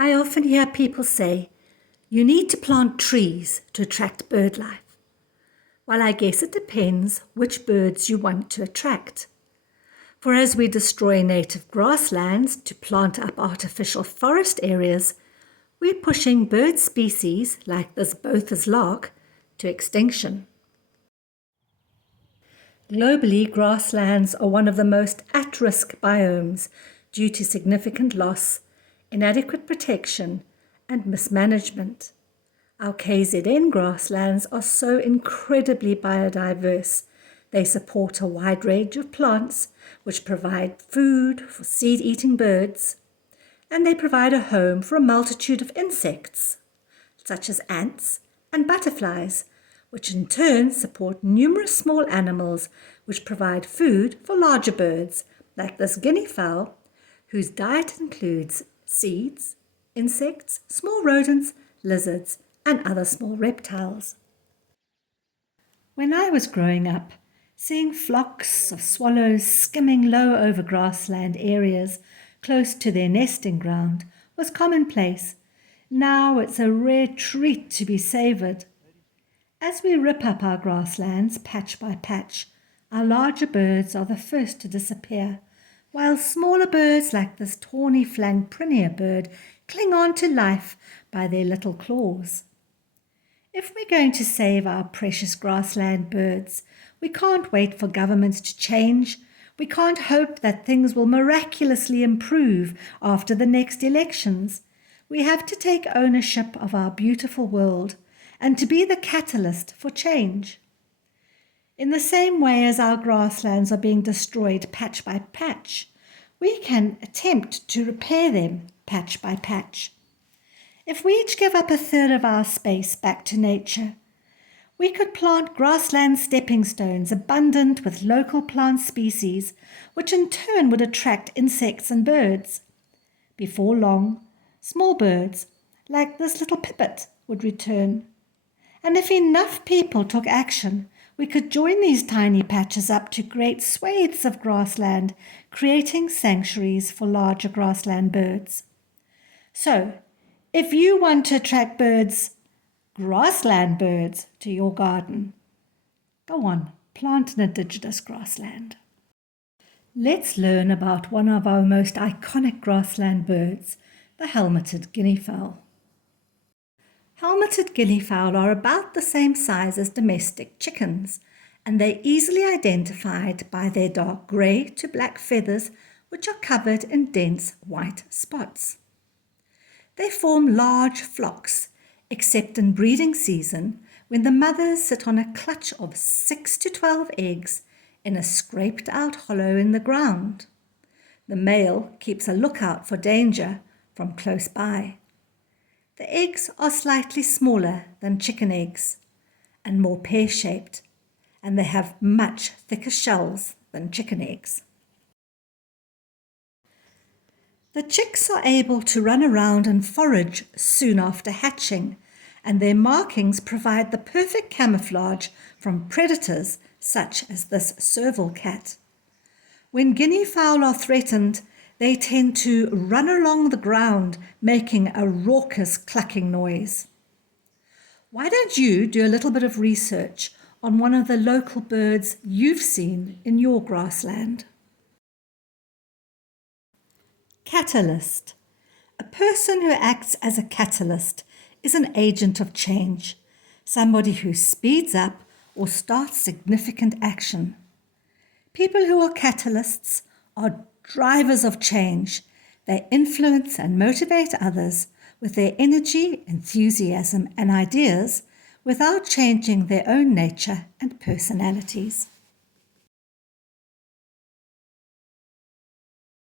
I often hear people say, you need to plant trees to attract bird life. Well, I guess it depends which birds you want to attract. For as we destroy native grasslands to plant up artificial forest areas, we're pushing bird species like this Botha's lark to extinction. Globally, grasslands are one of the most at-risk biomes due to significant loss, inadequate protection, and mismanagement. Our KZN grasslands are so incredibly biodiverse. They support a wide range of plants which provide food for seed-eating birds, and they provide a home for a multitude of insects, such as ants and butterflies, which in turn support numerous small animals which provide food for larger birds, like this guinea fowl, whose diet includes seeds, insects, small rodents, lizards, and other small reptiles. When I was growing up, seeing flocks of swallows skimming low over grassland areas close to their nesting ground was commonplace. Now it's a rare treat to be savoured. As we rip up our grasslands patch by patch, our larger birds are the first to disappear, while smaller birds like this tawny-flanked prunier bird cling on to life by their little claws. If we're going to save our precious grassland birds, we can't wait for governments to change. We can't hope that things will miraculously improve after the next elections. We have to take ownership of our beautiful world and to be the catalyst for change. In the same way as our grasslands are being destroyed patch by patch, we can attempt to repair them patch by patch. If we each give up a third of our space back to nature, we could plant grassland stepping stones abundant with local plant species, which in turn would attract insects and birds. Before long, small birds, like this little pipit, would return. And if enough people took action, we could join these tiny patches up to great swathes of grassland, creating sanctuaries for larger grassland birds. So, if you want to attract birds, grassland birds, to your garden, go on, plant an indigenous grassland. Let's learn about one of our most iconic grassland birds, the helmeted guinea fowl. Helmeted guinea fowl are about the same size as domestic chickens, and they're easily identified by their dark grey to black feathers, which are covered in dense white spots. They form large flocks, except in breeding season, when the mothers sit on a clutch of 6 to 12 eggs in a scraped-out hollow in the ground. The male keeps a lookout for danger from close by. The eggs are slightly smaller than chicken eggs and more pear-shaped, and they have much thicker shells than chicken eggs. The chicks are able to run around and forage soon after hatching, and their markings provide the perfect camouflage from predators such as this serval cat. When guinea fowl are threatened, they tend to run along the ground, making a raucous clucking noise. Why don't you do a little bit of research on one of the local birds you've seen in your grassland? Catalyst. A person who acts as a catalyst is an agent of change, somebody who speeds up or starts significant action. People who are catalysts are drivers of change. They influence and motivate others with their energy, enthusiasm, and ideas without changing their own nature and personalities.